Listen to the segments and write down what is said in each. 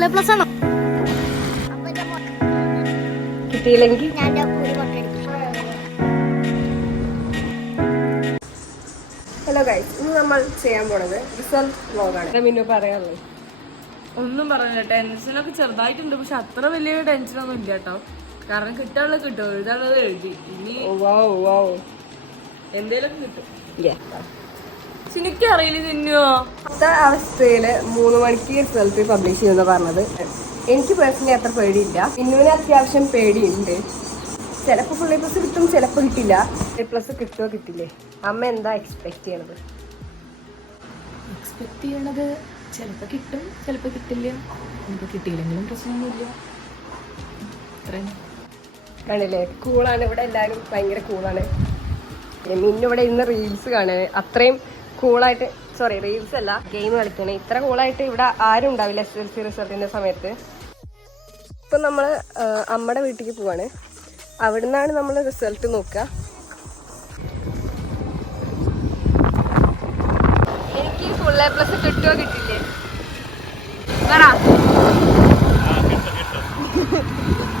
Full A plus ആണോ? കിട്ടിയില്ലെങ്കിൽ hello guys, ഇന്ന് നമ്മൾ ചെയ്യാൻ പോണത് റിസൾട്ട് വ്ലോഗാണ്. മിന്നു പറയാനുള്ളത് ഒന്നും പറഞ്ഞില്ല. ടെൻഷനൊക്കെ ചെറുതായിട്ടുണ്ട്, പക്ഷെ അത്ര വലിയ ടെൻഷനൊന്നും ഇല്ല കേട്ടോ. കാരണം കിട്ടാനുള്ളത് കിട്ടും, എഴുതാനുള്ളത് എഴുതി. ഇനി എന്തേലും കിട്ടും. എനിക്കും അറിയില്ല ചിന്നുവോ. അവസ്ഥയില് 3 മണിക്ക് റിസൾട്ട് പബ്ലിഷ് ചെയ്യുന്ന പറഞ്ഞത്. എനിക്ക് പേഴ്സണലി അത്ര പേടിയില്ല. മിന്നുവിന് അത്യാവശ്യം പേടിയുണ്ട്. ചിലപ്പോൾ ഫുൾ എ പ്ലസ് കിട്ടും, ചിലപ്പോൾ കിട്ടില്ല. എ പ്ലസ് കിട്ടുമോ കിട്ടില്ലേ? അമ്മ എന്താ എക്സ്പെക്ട് ചെയ്യണത്? എക്സ്പെക്ട് ചെയ്യണത് ചിലപ്പോൾ കിട്ടും, ചിലപ്പോൾ കിട്ടില്ല. എനിക്ക് കിട്ടിയില്ലെങ്കിലും പ്രശ്നമൊന്നുമില്ല. ആണല്ലേ? കൂളാണ് ഇവിടെ എല്ലാവരും, ഭയങ്കര കൂളാണ്. മിന്നു ഇവിടെ ഇന്ന് റീൽസ് കാണാൻ അത്രയും കൂളായിട്ട്, സോറി റീൽസ് അല്ല, ഗെയിം കളിക്കണേ. ഇത്ര കൂളായിട്ട് ഇവിടെ ആരും ഉണ്ടാവില്ല SSLC റിസൾട്ടിന്റെ സമയത്ത്. ഇപ്പം നമ്മൾ അമ്മയുടെ വീട്ടിലേക്ക് പോവാണ്. അവിടെ നിന്നാണ് നമ്മൾ റിസൾട്ട് നോക്കുക. എനിക്ക് ഫുൾ എ പ്ലസ് കിട്ടുമോ കിട്ടില്ലേ?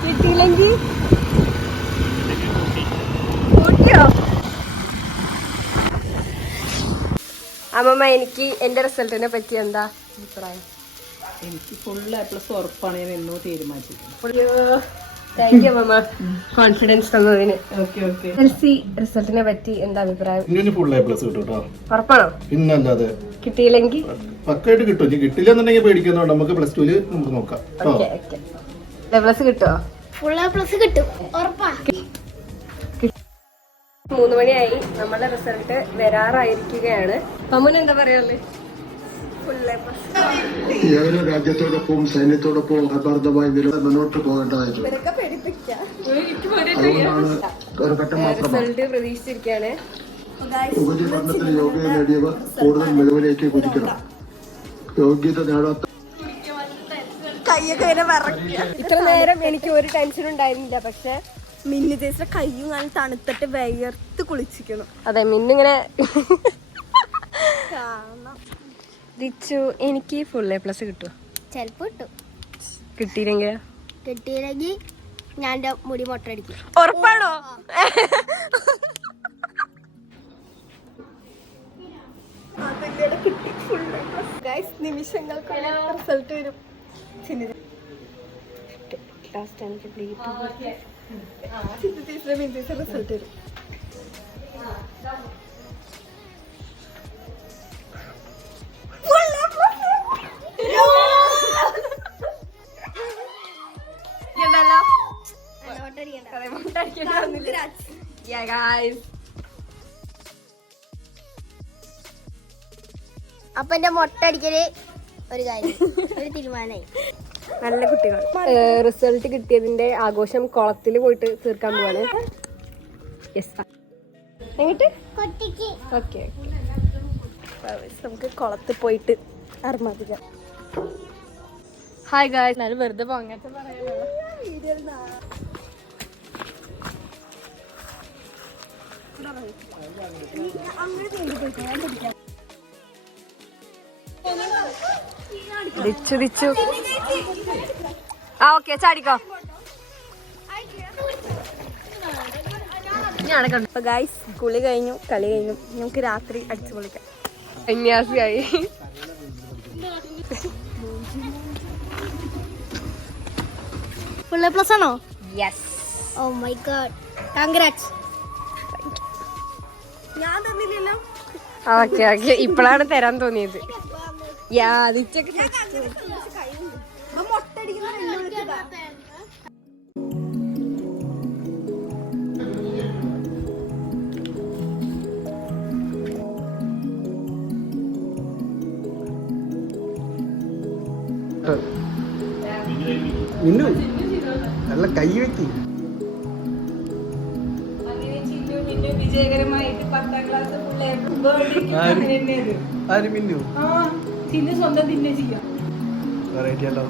കിട്ടിയില്ലെങ്കിൽ കൂട്ടിയോ? അമ്മമ്മ, എനിക്ക് എന്റെ റിസൾട്ടിനെ പറ്റി എന്താ അഭിപ്രായം? എനിക്ക് ഫുൾ എ പ്ലസ് ഉറപ്പാണ്, ഞാൻ എന്നോ തീരുമാനിച്ചിട്ടുണ്ട്. താങ്ക് യു അമ്മമ്മ, കോൺഫിഡൻസ് തന്നതിന്. SSLC റിസൾട്ടിനെ പറ്റി എന്താ അഭിപ്രായം? ഫുൾ എ പ്ലസ് കിട്ടും കേട്ടോ. ഉറപ്പാണോ? പിന്നല്ലാതെ. കിട്ടിയില്ലെങ്കിൽ പക്കായിട്ട് കിട്ടും. കിട്ടില്ല എന്നുണ്ടെങ്കിൽ പേടിക്കുന്നുണ്ട്. നമുക്ക് +2 നമുക്ക് നോക്കാം. എ പ്ലസ് കിട്ടുമോ? ഫുൾ എ പ്ലസ് കിട്ടും, ഉറപ്പാണ്. 3 മണിയായി, നമ്മളുടെ റിസൾട്ട് വരാറായിരിക്കുകയാണ്. അമ്മുന് എന്താ പറയാനുള്ളത്? ഏതൊരു രാജ്യത്തോടൊപ്പം സൈന്യത്തോടൊപ്പം ആത്മാർത്ഥമായി മുന്നോട്ട് പോകേണ്ടതായിരുന്നു. അതുകൊണ്ടാണ് ഒരു ഘട്ടം മാത്രമാണ്. റിസൾട്ട് പ്രതീക്ഷിച്ചിരിക്കുകയാണ്. ഉപരിപഠനത്തിന് യോഗ്യത നേടിയവർ കൂടുതൽ മികവിലേക്ക് കുതിക്കണം. യോഗ്യത നേടാത്ത ഇത്ര നേരം എനിക്ക് ഒരു ടെൻഷൻ ഉണ്ടായിരുന്നില്ല. പക്ഷെ മിന്നു ചേച്ചിയുടെ കയ്യും കാലം തണുത്തിട്ട് വിയർത്ത് കുളിച്ചിരിക്കണം. അതെ, മിന്നിങ്ങനെ ദിച്ചു. എനിക്ക് ഫുൾ എ പ്ലസ് കിട്ടുമോ? ചിലപ്പോ കിട്ടും. കിട്ടിയില്ലെങ്കിൽ ഞാൻ എന്റെ മുടി മൊട്ടടിക്കും. ഉറപ്പാണോ? നിമിഷങ്ങൾക്ക് റിസൾട്ട് വരും. റിസൾട്ട് വരും. അപ്പൊ എന്റെ മൊട്ടടിക്കല് ഒരു കാര്യം, ഒരു തീരുമാനമായി. നല്ല കുട്ടികൾ. റിസൾട്ട് കിട്ടിയതിന്റെ ആഘോഷം കുളത്തിൽ പോയിട്ട് തീർക്കാൻ പോവാണ്. എങ്ങോട്ട്? ഓക്കെ, നമുക്ക് കുളത്തിൽ പോയിട്ട് അർമാദിക്കാം. Hi guys. എന്നാലും വെറുതെ പൊങ്ങച്ച പറയാലോ. ദിച്ചു ഓക്കെ, ചാടിക്കോ. അപ്പൊ ഗൈസ്, കുളി കഴിഞ്ഞു, കളി കഴിഞ്ഞു. നമുക്ക് രാത്രി അടിച്ചു പൊളിക്കാം. സന്യാസിയായി. ഫുൾ എ പ്ലസ് ആണോ? Yes. Oh my god, congrats. ഞാൻ തന്നില്ലല്ലോ. ഓക്കെ, ഇപ്പോഴാണ് തരാൻ തോന്നിയത്. നല്ല കൈ വെക്കി. വിജയകരമായിട്ട് 10ാം ക്ലാസ് ആര് മിന്നു? സ്വന്തം തിന്നെ ചെയ്യാം. വെറൈറ്റി ആണോ?